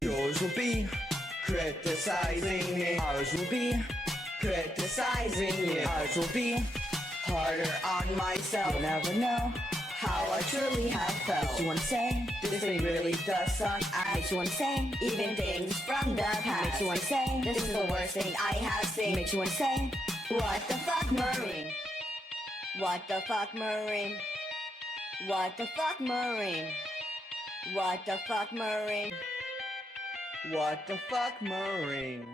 Yours will be criticizing me. Ours will be criticizing you. Ours will be harder on myself. You'll never know how I truly have felt. Makes you wanna say, this thing really does suck. Makes you wanna say, even things from the past. Makes you wanna say, this is the worst thing I have seen. Makes you wanna say, what the fuck, Marine? What the fuck, Marine? What the fuck, Marine? What the fuck, Marine? What the fuck, Marine?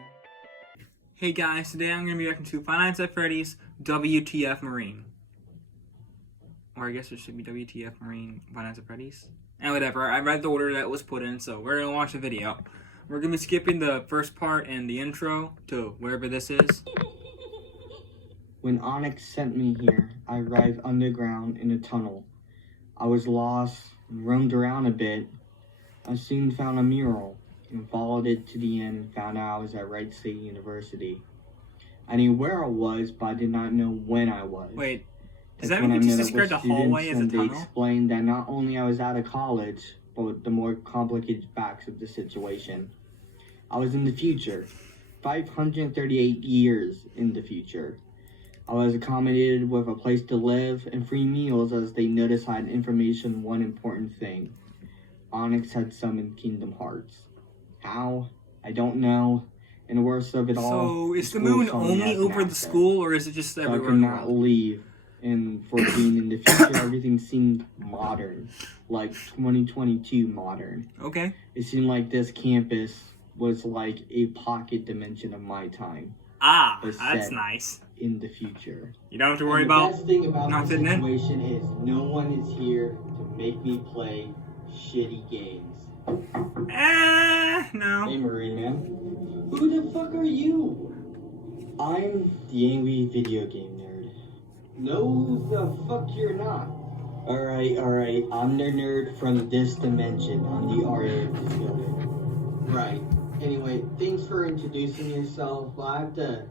Hey guys, today I'm going to be reacting to Five Nights at Freddy's WTF Marine. Or I guess it should be WTF Marine Five Nights at Freddy's. And whatever, I read the order that was put in, so we're going to watch the video. We're going to be skipping the first part and the intro to wherever this is. When Onyx sent me here, I arrived underground in a tunnel. I was lost and roamed around a bit. I soon found a mural and followed it to the end and found out I was at Wright State University. I knew where I was, but I did not know when I was. Wait, does that mean you just described the hallway as a tunnel? They explained that not only I was out of college, but the more complicated facts of the situation. I was in the future, 538 years in the future. I was accommodated with a place to live and free meals as they noticed I had information on one important thing. Onyx had summoned Kingdom Hearts. How? I don't know. And the worst of it all... So, is the moon only over the school, or is it just everywhere? So I could not leave. And for being in the future, everything seemed modern. Like 2022 modern. Okay. It seemed like this campus was like a pocket dimension of my time. Ah, that's nice. In the future. You don't have to worry about the best thing about not the fitting in. situation is no one is here to make me play shitty games. No. Hey, Marine Man. Who the fuck are you? I'm the angry video game nerd. No, the fuck you're not. Alright, I'm the nerd from this dimension. I'm the RA of this building. Right. Anyway, thanks for introducing yourself. Well, I have to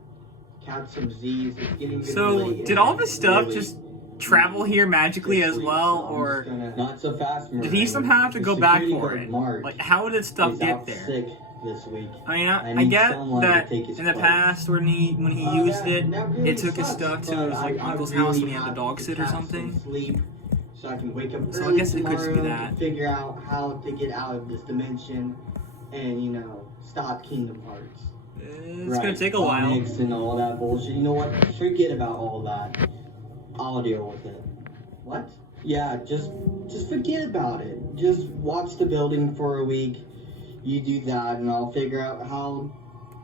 catch some Z's. It's getting So, late. did all this stuff just travel here magically as well, or not so fast, did he somehow have to go back for it? Like, how did stuff get there? Sick this week. I mean, I get that in the past when he used it, it took his stuff to his like uncle's house when he had the dog sit or something. So I can wake up so I guess it could just be that. Figure out how to get out of this dimension, and you know, stop Kingdom Hearts. It's gonna take a while. And all that bullshit. You know what? Forget about all that. I'll deal with it. What? Yeah, just forget about it. Just watch the building for a week. You do that, and I'll figure out how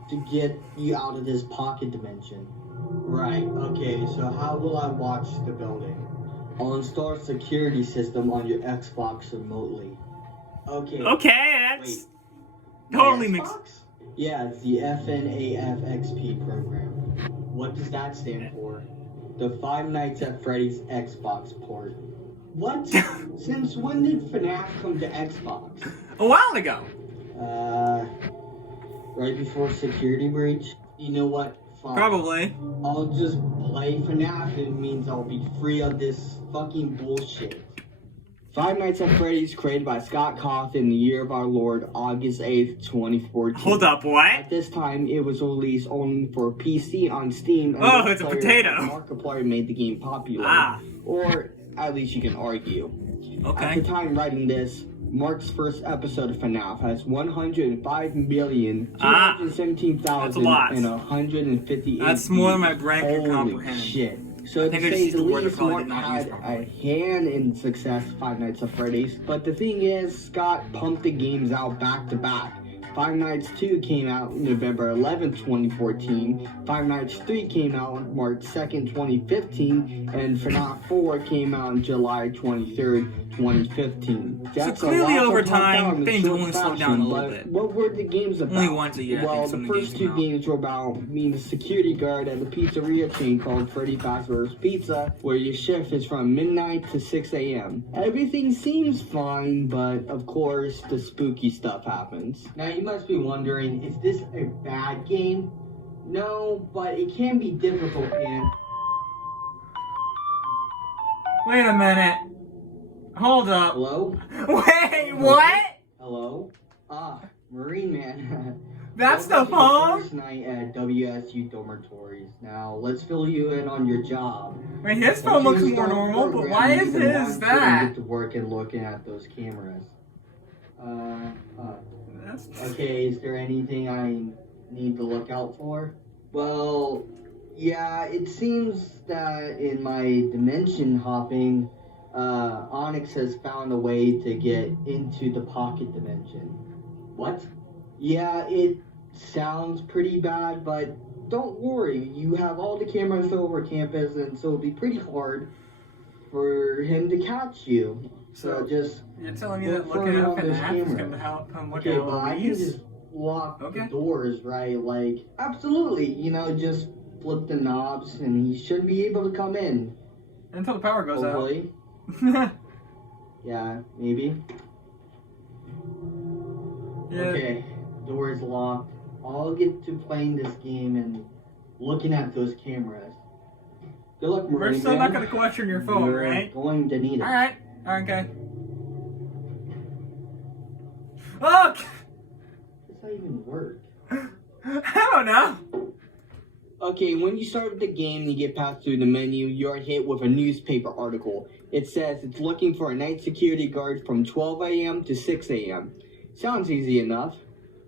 to get you out of this pocket dimension. Right. Okay. So how will I watch the building? I'll install a security system on your Xbox remotely. Okay. Okay, that's totally mixed. Yeah, it's the FNAFXP program. What does that stand for? The Five Nights at Freddy's Xbox port. What? Since when did FNAF come to Xbox? A while ago. Right before security breach? You know what? Fine. Probably. I'll just play FNAF. It means I'll be free of this fucking bullshit. Five Nights at Freddy's, created by Scott Koff in the year of our Lord, August 8th, 2014. Hold up, what? At this time, it was released only for PC on Steam. And oh, it's a potato. Markiplier made the game popular. Or at least you can argue. Okay. At the time writing this, Mark's first episode of FNAF has 105,217,158. That's more than my brain can comprehend. Holy shit. So to say the least, Mark had a hand in success of Five Nights at Freddy's. But the thing is, Scott pumped the games out back to back. Five Nights 2 came out November 11th, 2014. Five Nights 3 came out on March 2nd, 2015. And FNAF 4 came out on July 23rd, 2015. That's so clearly over time, things only slowed down a little bit. What were the games about? Only once a year. Well, the first two games were about being a security guard at a pizzeria chain called Freddy Fazbear's Pizza, where your shift is from midnight to 6 a.m. Everything seems fine, but of course, the spooky stuff happens. Now, you must be wondering, is this a bad game? No, but it can be difficult, and... Wait a minute. Hold up. Hello? Wait, what? Hello? Marine Man. That's the Welcome to phone? First night at WSU dormitories. Now, let's fill you in on your job. Wait, his phone Once looks you more install the normal, but program, why you is can his launch it and that? get to work and looking at those cameras. That's... Okay, is there anything I need to look out for? Well, yeah, it seems that in my dimension hopping, Onyx has found a way to get into the pocket dimension. What? Yeah, it sounds pretty bad, but don't worry. You have all the cameras over campus, and so it'll be pretty hard for him to catch you. So just you're telling me look that for looking him at on those FNAF is cameras. going to help him look Okay, at but I can Louise? just lock Okay. the doors, right? Like, absolutely. You know, just flip the knobs, and he shouldn't be able to come in. Until the power goes Hopefully. out. Yeah, maybe. Yeah. Okay, door is locked. I'll get to playing this game and looking at those cameras. Good luck, Marine We're still Man. not going to question your phone, You're right? going to need it. Alright. Okay. Oh! Does that even work? I don't know. Okay, when you start the game and you get past through the menu, you're hit with a newspaper article. It says it's looking for a night security guard from 12 a.m. to 6 a.m. Sounds easy enough.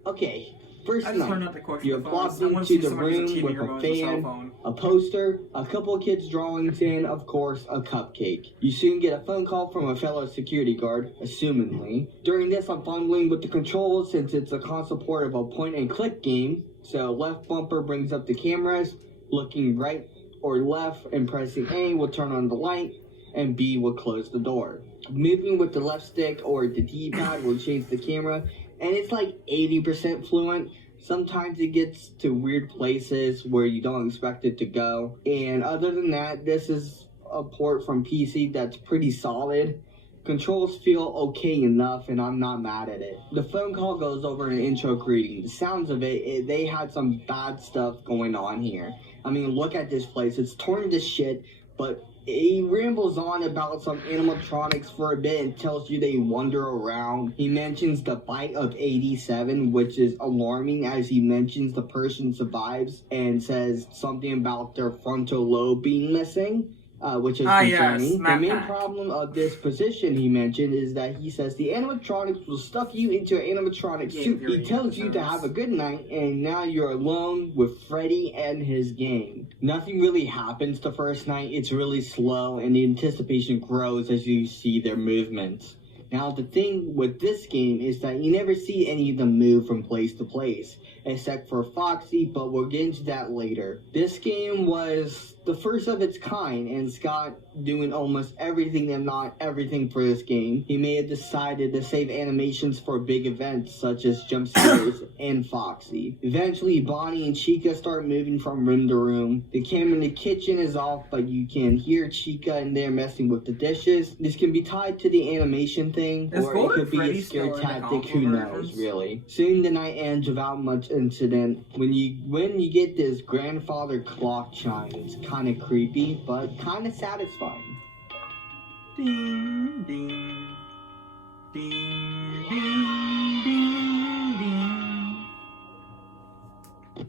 Okay, first I just learned night. not to question You're the phone. plopped I want to into see the someone use a room TV with a remote as a cell fan, phone. a poster, a couple of kids' drawings, and, of course, a cupcake. You soon get a phone call from a fellow security guard, assumingly. During this, I'm fumbling with the controls since it's a console port of a point-and-click game. So left bumper brings up the cameras, looking right or left and pressing A will turn on the light, and B will close the door. Moving with the left stick or the D-pad will change the camera, and it's like 80% fluent. Sometimes it gets to weird places where you don't expect it to go. And other than that, this is a port from PC that's pretty solid. Controls feel okay enough, and I'm not mad at it. The phone call goes over an intro greeting. The sounds of it, they had some bad stuff going on here. I mean, look at this place. It's torn to shit, but he rambles on about some animatronics for a bit and tells you they wander around. He mentions the bite of 87, which is alarming as he mentions the person survives and says something about their frontal lobe being missing. Which is concerning. Yes, the main problem of this position he mentioned is that he says the animatronics will stuff you into an animatronic suit. He tells you to have a good night, and now you're alone with Freddy and his gang. Nothing really happens the first night. It's really slow, and the anticipation grows as you see their movements. Now, the thing with this game is that you never see any of them move from place to place, except for Foxy, but we'll get into that later. This game was the first of its kind, and Scott doing almost everything and not everything for this game. He may have decided to save animations for big events such as jump scares and Foxy. Eventually, Bonnie and Chica start moving from room to room. The camera in the kitchen is off, but you can hear Chica in there messing with the dishes. This can be tied to the animation thing, or it could be a scare tactic, who knows, really. Soon the night ends without much incident. When you get this grandfather clock chime, it's kind of creepy, but kind of satisfying. Ding, ding. Ding, ding, ding, ding.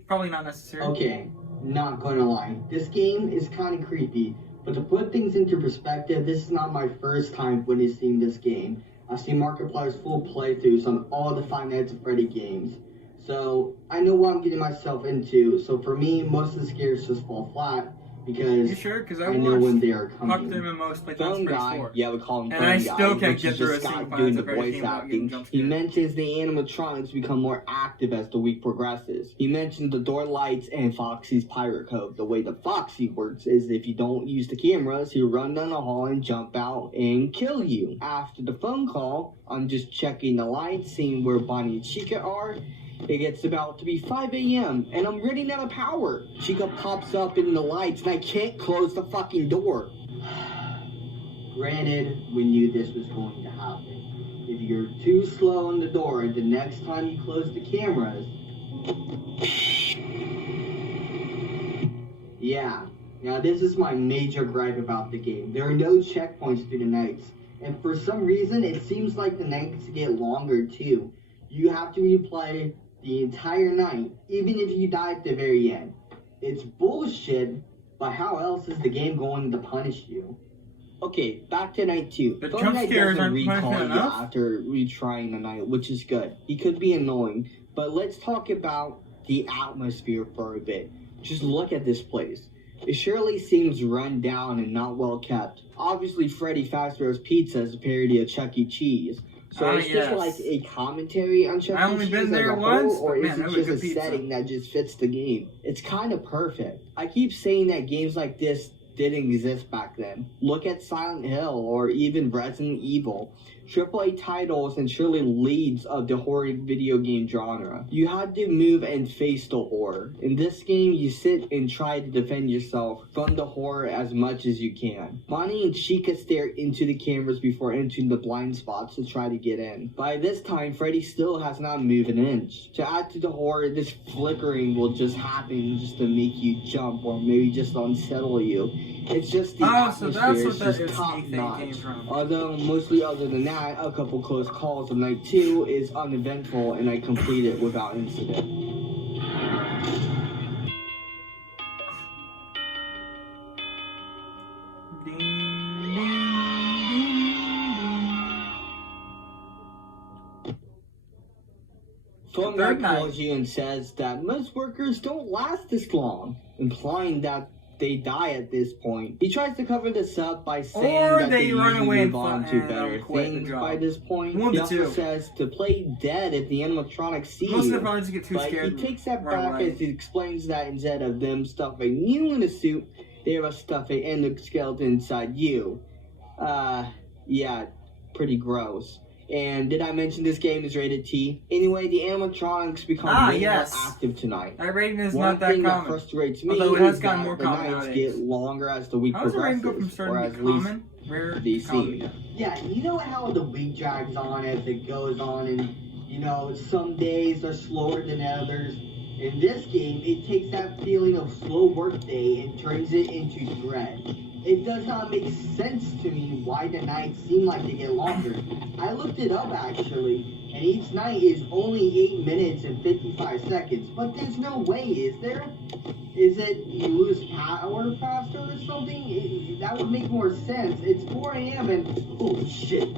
Probably not necessary. Okay, not gonna lie. This game is kind of creepy, but to put things into perspective, this is not my first time witnessing this game. I've seen Markiplier's full playthroughs on all the Five Nights at Freddy games. So, I know what I'm getting myself into. So for me, most of the scares just fall flat. Because you sure? Because I know when they are Talk coming. to him in most playthroughs Phone guy, 4. yeah, we call him And Phone I Guy, still can't which get is through just a single Scott Five doing Nights the at Freddy's voice game without getting acting. jump He scared. mentions the animatronics become more active as the week progresses. He mentions the door lights and Foxy's pirate code. The way the Foxy works is if you don't use the cameras, he'll run down the hall and jump out and kill you. After the phone call, I'm just checking the lights, seeing where Bonnie and Chica are. It gets about to be 5 a.m. and I'm running out of power. Chica pops up in the lights and I can't close the fucking door. Granted, we knew this was going to happen. If you're too slow on the door, the next time you close the cameras... Yeah, now this is my major gripe about the game. There are no checkpoints through the nights. And for some reason, it seems like the nights get longer too. you have to replay the entire night, even if you die at the very end. It's bullshit, but how else is the game going to punish you? Okay, back to night 2. The Phone jump Guy scares doesn't aren't recall punishment you enough? after retrying the night, which is good. He could be annoying, but let's talk about the atmosphere for a bit. Just look at this place. It surely seems run down and not well kept. Obviously, Freddy Fazbear's Pizza is a parody of Chuck E. Cheese. So is yes. this like a commentary on Chuck I E. only Cheese been as there a whole, once, or but is man, it that was just good a pizza. setting that just fits the game? It's kind of perfect. I keep saying that games like this didn't exist back then. Look at Silent Hill or even Resident Evil. AAA titles and surely leads of the horror video game genre. You had to move and face the horror. In this game, you sit and try to defend yourself from the horror as much as you can. Bonnie and Chica stare into the cameras before entering the blind spots to try to get in. By this time, Freddy still has not moved an inch. To add to the horror, this flickering will just happen just to make you jump or maybe just unsettle you. It's just the So atmosphere that's what is that just top thing came notch. from. Although mostly other than that, a couple close calls of night 2 is uneventful and I complete it without incident. Ding, ding, ding. Phone Third Guy night. calls you and says that most workers don't last this long, implying that they die at this point. He tries to cover this up by saying Or that they run usually away and move on to and, better quit the things job. by this point. One He to also two. says to play dead if the animatronics see Most you. of the farmers get too But scared. he takes that and run back away. as he explains that instead of them stuffing you in a suit, they have a stuffing endoskeleton inside you. Yeah, pretty gross. And did I mention this game is rated T? Anyway, the animatronics become way yes. more active tonight. That rating is One not that thing common. that frustrates me Although it has is gotten that more the common nights nowadays. get longer as the week How does the rating progresses, go from starting or to at be least common? Rare they to common seem. again. Yeah, you know how the week drags on as it goes on, and you know some days are slower than others. In this game, it takes that feeling of slow work day and turns it into dread. It does not make sense to me why the nights seem like they get longer. I looked it up actually, and each night is only 8 minutes and 55 seconds, but there's no way, is there? Is it you lose power faster or something? That would make more sense. It's 4 a.m. and oh shit.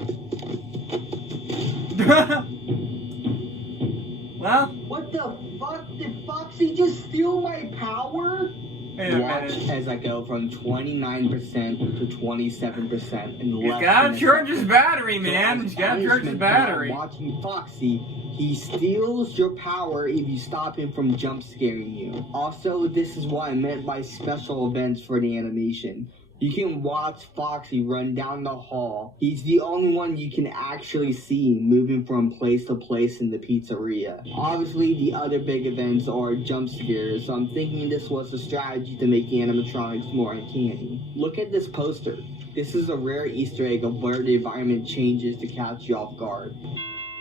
Well, What the fuck? Did Foxy just steal my power? wait a Watch minute. as I go from 29% to 27% in He's less gotta than a charge second. his battery, So man. as He's gotta charge his punishment for battery. watching Foxy, he steals your power if you stop him from jump scaring you. Also, this is what I meant by special events for the animation. You can watch Foxy run down the hall. He's the only one you can actually see moving from place to place in the pizzeria. Obviously, the other big events are jump scares, so I'm thinking this was a strategy to make the animatronics more uncanny. Look at this poster. This is a rare Easter egg of where the environment changes to catch you off guard.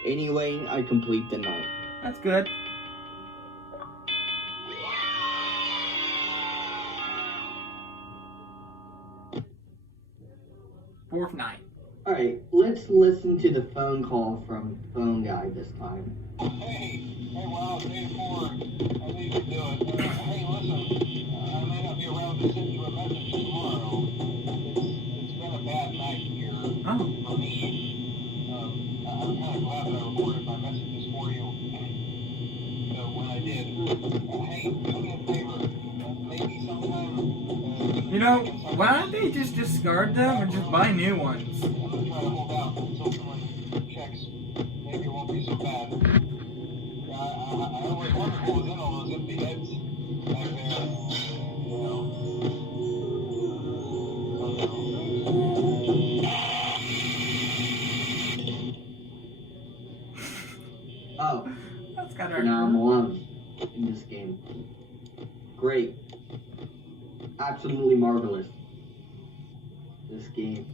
Anyway, I complete the night. That's good. Fourth night. Alright, let's listen to the phone call from Phone Guy this time. Hey, wow, day 4. I need to do it. Hey, listen, I may not be around to send you a message tomorrow. It's been a bad night here for me. I'm kind of glad that I recorded my messages for you. So when I did, hey, do me a favor. Maybe sometime. You know, why don't they just discard them and just buy new ones? I'm gonna try to hold out until someone checks. Maybe it won't be so bad. I always wondered what was in all those empty heads back there. You know. Oh, That's kind so now I'm alone in this game. Great. Absolutely marvelous. This game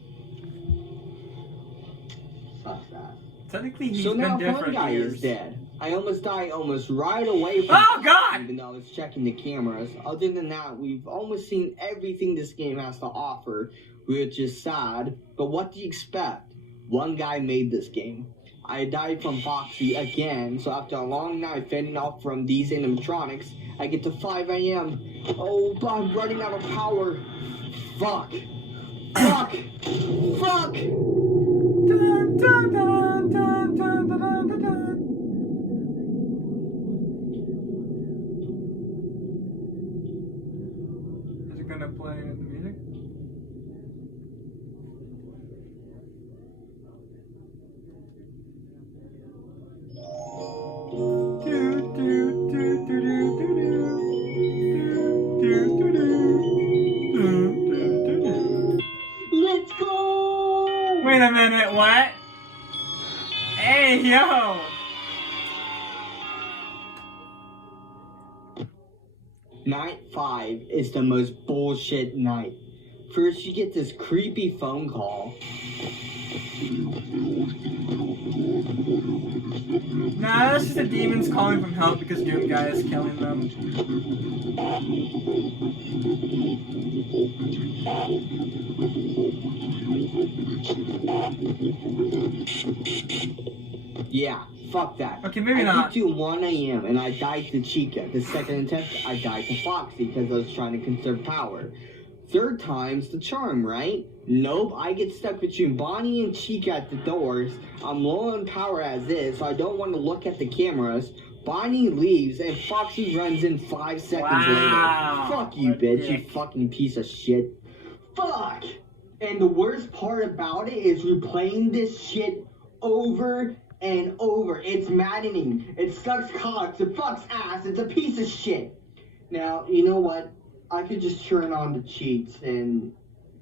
sucks ass. Technically, he's So been now dead Fun for Guy years. is dead. I almost died right away from Oh, God! even though I was checking the cameras. Other than that, we've almost seen everything this game has to offer, which is sad. But what do you expect? One guy made this game. I died from Foxy again, so after a long night fending off from these animatronics, I get to 5 a.m. Oh, but I'm running out of power. Fuck. Fuck. Fuck. Dun, dun, dun, dun, dun, dun, dun, dun, dun. Is it gonna play the music? Let's go! Wait a minute, what? Hey, yo! Night 5 is the most bullshit night. First, you get this creepy phone call. Nah, that's just the demons calling from help because Doom Guy is killing them. Yeah, fuck that. Okay, maybe I not. get to 1 a.m. and I died to Chica. The second attempt, I died to Foxy because I was trying to conserve power. Third time's the charm, right? Nope, I get stuck between Bonnie and Chica at the doors. I'm low on power as is, so I don't want to look at the cameras. Bonnie leaves and Foxy runs in 5 seconds Wow. later. Fuck you, bitch, you fucking piece of shit. Fuck! And the worst part about it is replaying this shit over and over. It's maddening. It sucks cocks. It fucks ass. It's a piece of shit. Now, you know what? I could just turn on the cheats and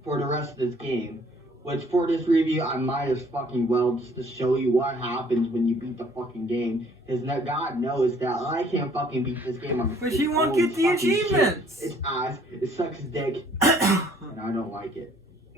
for the rest of this game. Which for this review, I might as fucking well just to show you what happens when you beat the fucking game. Because God knows that I can't fucking beat this game on But she won't get the achievements. It's ass. It sucks dick. And I don't like it.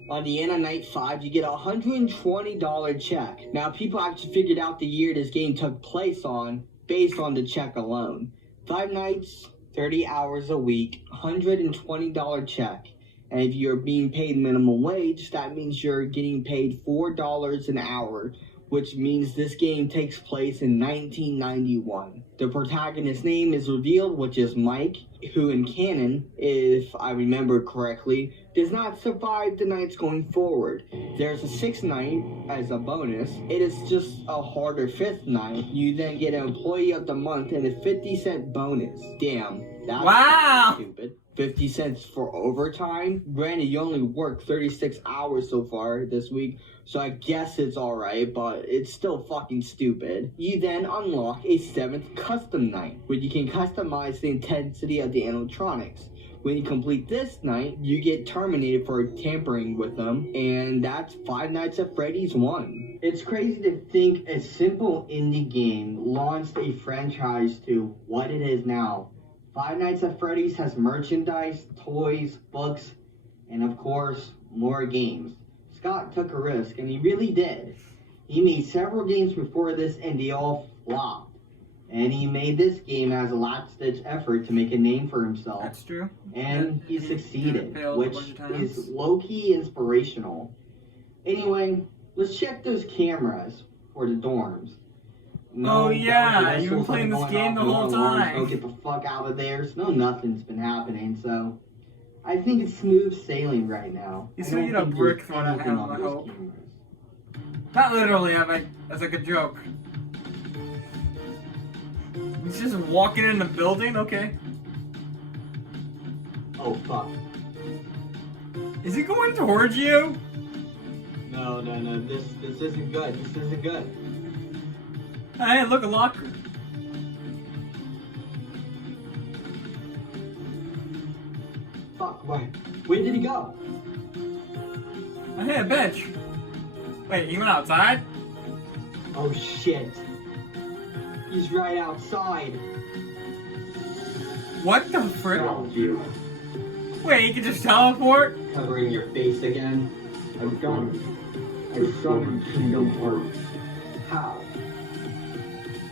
On the end of night 5, you get a $120 check. Now, people actually figured out the year this game took place on based on the check alone. 5 nights, 30 hours a week, $120 check. And if you're being paid minimum wage, that means you're getting paid $4 an hour, which means this game takes place in 1991. The protagonist's name is revealed, which is Mike, who in canon, if I remember correctly, does not survive the nights going forward. There's a 6th night as a bonus. It is just a harder 5th night. You then get an Employee of the Month and a 50-cent bonus. Damn, that's stupid. 50 cents for overtime? Granted, you only worked 36 hours so far this week, so I guess it's alright, but it's still fucking stupid. You then unlock a 7th custom night, where you can customize the intensity of the animatronics. When you complete this night, you get terminated for tampering with them, and that's 5 Nights at Freddy's 1. It's crazy to think a simple indie game launched a franchise to what it is now. 5 Nights at Freddy's has merchandise, toys, books, and of course, more games. Scott took a risk, and he really did. He made several games before this, and they all flopped. And he made this game as a last-ditch effort to make a name for himself. That's true. And he succeeded, which is is low-key inspirational. Anyway, let's check those cameras for the dorms. Oh yeah, you've been playing this game the whole time. Go get the fuck out of there. So nothing's been happening, so I think it's smooth sailing right now. He's gonna get a brick thrown at him, I hope. Not literally, that's like a joke. He's just walking in the building? Okay. Oh fuck. Is he going towards you? No, this isn't good. This isn't good. Hey, look, a locker. Fuck, where did he go? Hey, a bench. Wait, he went outside? Oh shit. He's right outside. What the frick? Found you. Wait, he can just teleport? Covering your face again. I've done it. I summoned Kingdom Hearts. How?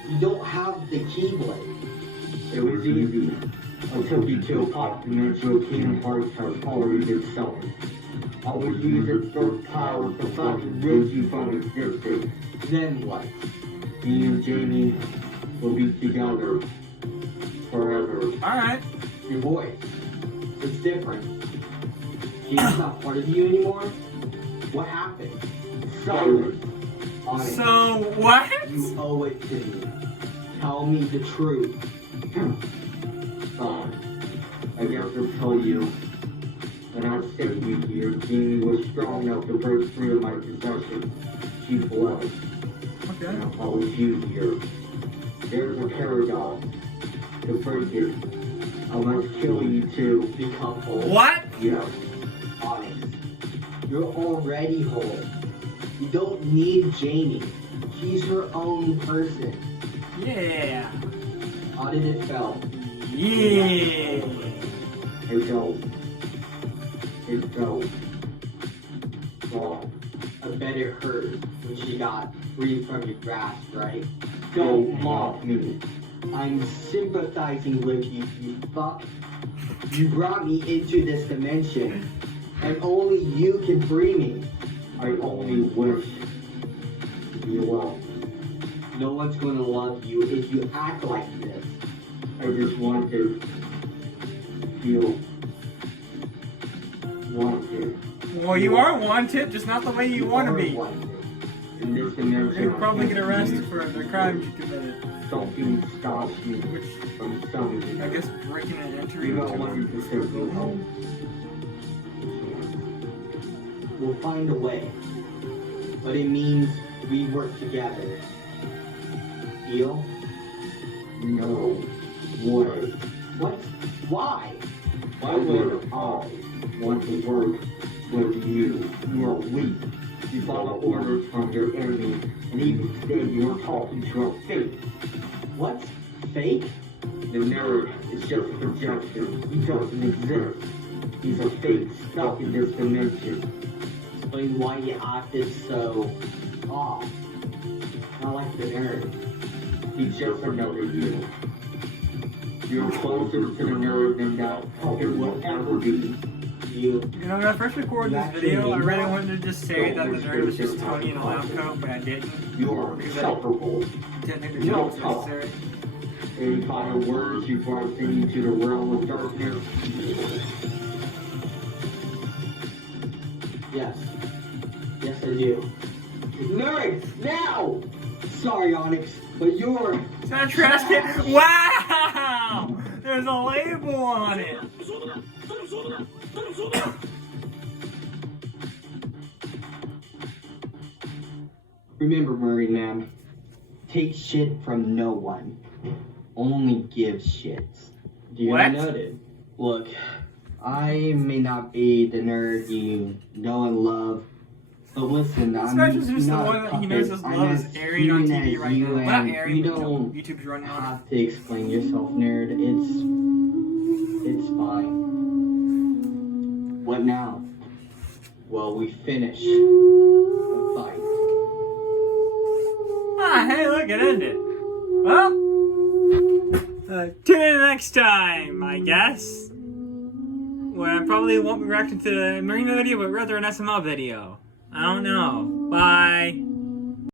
You don't have the Keyblade. It was easy. I took you to a five-dimensional Kingdom Hearts has already itself. I would use its dark power to fucking rid you from existence. Then what? Me and Jamie will be together forever. Alright. Your voice, it's different. Jamie's not part of you anymore? What happened? Silence. Honest. So, what? You owe it to me. Tell me the truth. Fine. I guess I'll tell you. When I sent you here, Jamie was strong enough to break free of my possession. She was. Okay. Now follow you here. There's a paradox. To break it, I must kill you to become whole. What? Yes. Honest. You're already whole. You don't need Jamie. She's her own person. Yeah. How did it feel? Yeah. It felt. Wrong. I bet it hurt when she got free from your grasp, right? Don't mock me. I'm sympathizing with you, you fuck. You brought me into this dimension, and only you can free me. I only wish to be alone. No one's gonna love you if you act like this. I just want to feel wanted. Well, you are wanted, just not the way you want to be. In this dimension, You'll probably get arrested for the crimes you committed. Something stops me Which, from something. I guess, breaking and entering You don't into want me to take you home. We'll find a way. But it means we work together. Deal? No. Way. What? Why? Why would I want to work with you? You are weak. You follow orders from your enemy, and even today you are talking to a fake. What? Fake? The nerd is just a projection. He doesn't exist. He's a fake stuck in this dimension. Explain why you acted so off. Not like the nerd. He's just another you. You're closer to the nerd than that puppet will ever be. You know, when I first recorded this video, I really wanted to just say that the nerd was just Tony in a lab coat, but I didn't. You're insufferable. Didn't think the joke was necessary. Any kind of words you brought me to the realm of darkness? Yes. Yes, I do. Nerd, now! Sorry, Onyx, but you're... Is that a trash can? Wow! There's a label on it! Remember, Marine Man, take shit from no one. Only give shits. What? Noted. Look, I may not be the nerd you know and love, but listen, Especially since the not one that he knows his love is airing on TV right now. Well, not airing, you but don't YouTube's running on have to explain yourself, nerd. It's fine. What now? Well, we finish the fight. Ah, hey, look, it ended. Well, tune in next time, I guess. Well, I probably won't be reacting to the Marina video, but rather an SML video. I don't know. Bye.